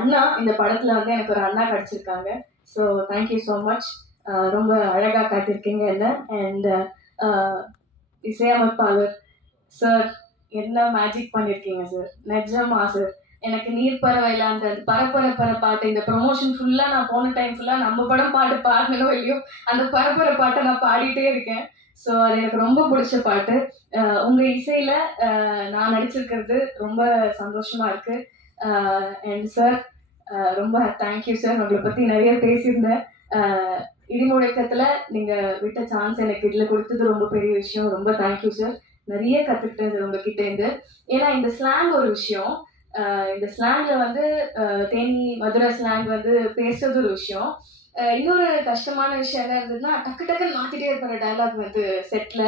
அண்ணா இந்த படத்துல வந்து எனக்கு ஒரு அண்ணா கிடைச்சிருக்காங்க. So thank you so much. ரொம்ப அழகா காட்டியிருக்கீங்க என்ன. அண்ட் இசையமைப்பாளர் சார், என்ன மேஜிக் பண்ணியிருக்கீங்க சார், நிஜமா சார். எனக்கு நீர் பறவையில் அந்த பரப்பர பாட்டு, இந்த ப்ரொமோஷன் ஃபுல்லாக நான் போன டைம் ஃபுல்லாக நம்ம படம் பாட்டு பாடனோ இல்லையோ, அந்த பரப்பர பாட்டை நான் பாடிட்டே இருக்கேன். ஸோ அது எனக்கு ரொம்ப பிடிச்ச பாட்டு. உங்கள் இசையில் நான் நடிச்சிருக்கிறது ரொம்ப சந்தோஷமா இருக்கு. அண்ட் சார், ரொம்ப தேங்க்யூ சார். உங்களை பற்றி நிறைய பேசியிருந்தேன். இடிமுழக்கத்தில் நீங்கள் விட்ட சான்ஸ் எனக்கு இதில் கொடுத்தது ரொம்ப பெரிய விஷயம். ரொம்ப தேங்க்யூ சார். நிறைய கற்றுக்கிட்டேன் சார் உங்ககிட்டேருந்து. ஏன்னா இந்த ஸ்லாங் ஒரு விஷயம். இந்த ஸ்லாங்ல வந்து தேனி மதுரை ஸ்லாங் வந்து பேசுறது ஒரு விஷயம். இன்னொரு கஷ்டமான விஷயம் என்ன இருந்ததுன்னா, டக்கு டக்குன்னு மாற்றிட்டே இருப்பாரு டைலாக் வந்து செட்டில்.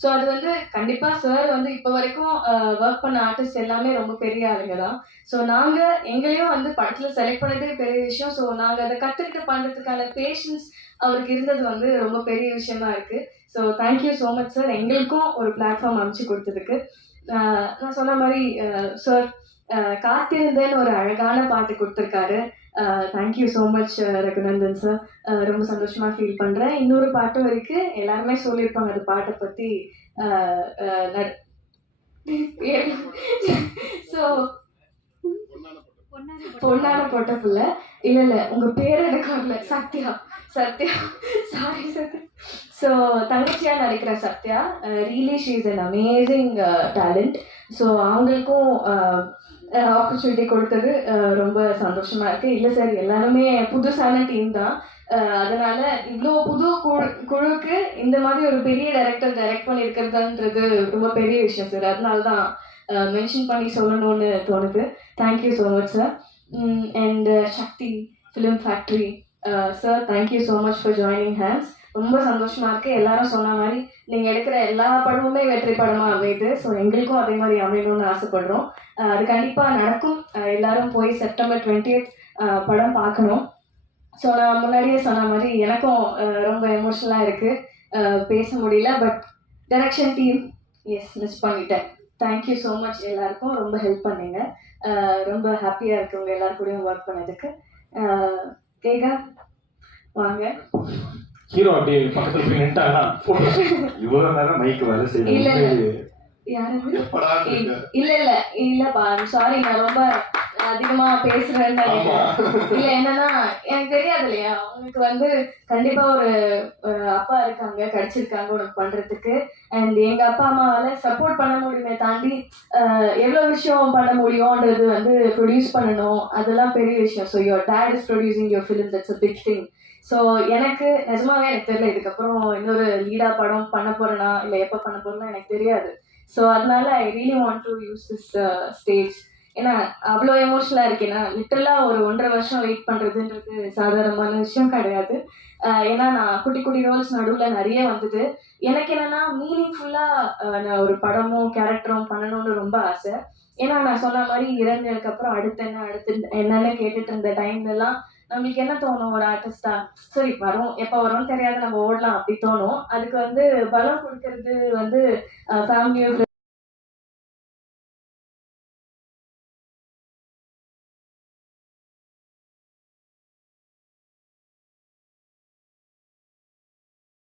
ஸோ அது வந்து கண்டிப்பாக சார் வந்து இப்போ வரைக்கும் ஒர்க் பண்ண ஆர்டிஸ்ட் எல்லாமே ரொம்ப பெரிய ஆளுங்க தான். ஸோ நாங்கள் எங்களையும் வந்து படத்தில் செலக்ட் பண்ணதே பெரிய விஷயம். ஸோ நாங்கள் அதை கற்றுக்கிட்டு பண்ணுறதுக்கான பேஷன்ஸ் அவருக்கு இருந்தது வந்து ரொம்ப பெரிய விஷயமா இருக்குது. So thank you so much sir, எங்களுக்கும் ஒரு பிளாட்ஃபார்ம் அமைச்சு கொடுத்ததுக்கு. நான் சொன்ன மாதிரி சார் காத்திருந்தேன்னு ஒரு அழகான பாட்டு கொடுத்துருக்காரு. Thank you so much Raghunandan sir. ரொம்ப சந்தோஷமாக ஃபீல் பண்ணுறேன். இன்னொரு பாட்டும் இருக்குது, எல்லாருமே சொல்லியிருப்பாங்க அந்த பாட்டை பற்றி. ஸோ பொண்ணான பொட்ட புள்ள. இல்லை உங்கள் பேர் எனக்கு வரல. சத்யா. சாரி சத்யா. ஸோ தங்கச்சியாக நடிக்கிற Sathya, really she is an amazing talent. So அவங்களுக்கும் ஆப்பர்ச்சுனிட்டி கொடுத்தது ரொம்ப சந்தோஷமாக இருக்குது. இல்லை சார், எல்லாருமே புதுசான டீம் தான். அதனால் இவ்வளோ புது குழுவுக்கு இந்த மாதிரி ஒரு பெரிய டைரக்டர் டைரக்ட் பண்ணியிருக்கிறதுன்றது ரொம்ப பெரிய விஷயம் சார். அதனால தான் மென்ஷன் பண்ணி சொல்லணும்னு தோணுது. Thank you so much sir. And Shakti film factory sir, thank you so much for joining hands. ரொம்ப சந்தோஷமாக இருக்குது. எல்லாரும் சொன்ன மாதிரி நீங்கள் எடுக்கிற எல்லா படமுமே வெற்றி படமாக அமையுது. ஸோ எங்களுக்கும் அதே மாதிரி அமையணும்னு ஆசைப்படுறோம். அது கண்டிப்பாக நடக்கும். எல்லாரும் போய் September 20th படம் பார்க்கணும். ஸோ நான் முன்னாடியே சொன்ன மாதிரி எனக்கும் ரொம்ப எமோஷ்னலாக இருக்குது, பேச முடியல. பட் டைரக்ஷன் டீம் மிஸ் பண்ணிட்டேன். தேங்க்யூ ஸோ மச் எல்லாருக்கும். ரொம்ப ஹெல்ப் பண்ணீங்க. ரொம்ப ஹாப்பியாக இருக்கு உங்கள் எல்லாரு கூடயும் ஒர்க் பண்ணதுக்கு. கேகா வாங்க. ஹீரோ அப்படியே பக்கத்துல போய் நின்ட்டாங்க. இவ்வளவு நேரம் மைக் வேலை செய்யல. இல்ல இல்லப்பா, சாரி, நான் ரொம்ப அதிகமா பேசுறேன்னு நினைக்கிறேன். இல்ல என்னன்னா, எனக்கு தெரியாது இல்லையா, உங்களுக்கு வந்து கண்டிப்பா ஒரு அப்பா இருக்காங்க, கிடைச்சிருக்காங்க உனக்கு பண்றதுக்கு. அண்ட் எங்க அப்பா அம்மாவால சப்போர்ட் பண்ண முடியுமே தாண்டி எவ்வளவு விஷயம் பண்ண முடியும்ன்றது வந்து ப்ரொடியூஸ் பண்ணணும், அதெல்லாம் பெரிய விஷயம். So your dad is producing your film, that's a big thing. So எனக்கு நிஜமாவே எனக்கு தெரியல இதுக்கப்புறம் இன்னொரு லீடா படம் பண்ண போறேனா இல்லை எப்போ பண்ண போறேன்னா எனக்கு தெரியாது. ஸோ அதனால I really want to use this stage. ஏன்னா அவ்வளோ எமோஷனலாக இருக்கேன்னா, லிட்டரலாக ஒரு 1.5 வருஷம் வெயிட் பண்ணுறதுன்றது சாதாரணமான விஷயம் கிடையாது. ஏன்னா நான் குட்டி குட்டி ரோல்ஸ் நடுவில் நிறைய வந்தது. எனக்கு என்னென்னா மீனிங்ஃபுல்லாக நான் ஒரு படமும் கேரக்டரும் பண்ணணும்னு ரொம்ப ஆசை. ஏன்னா நான் சொன்ன மாதிரி இறந்ததுக்கப்புறம் அடுத்து என்னன்னு கேட்டுட்டு இருந்த டைம்லலாம் நம்மளுக்கு என்ன தோணும், ஒரு ஆர்டிஸ்டா சரி வரும், எப்போ வரும்னு தெரியாது, நம்ம ஓடலாம் அப்படி தோணும். அதுக்கு வந்து பலம் கொடுக்கறது வந்து ஃபேமிலியோ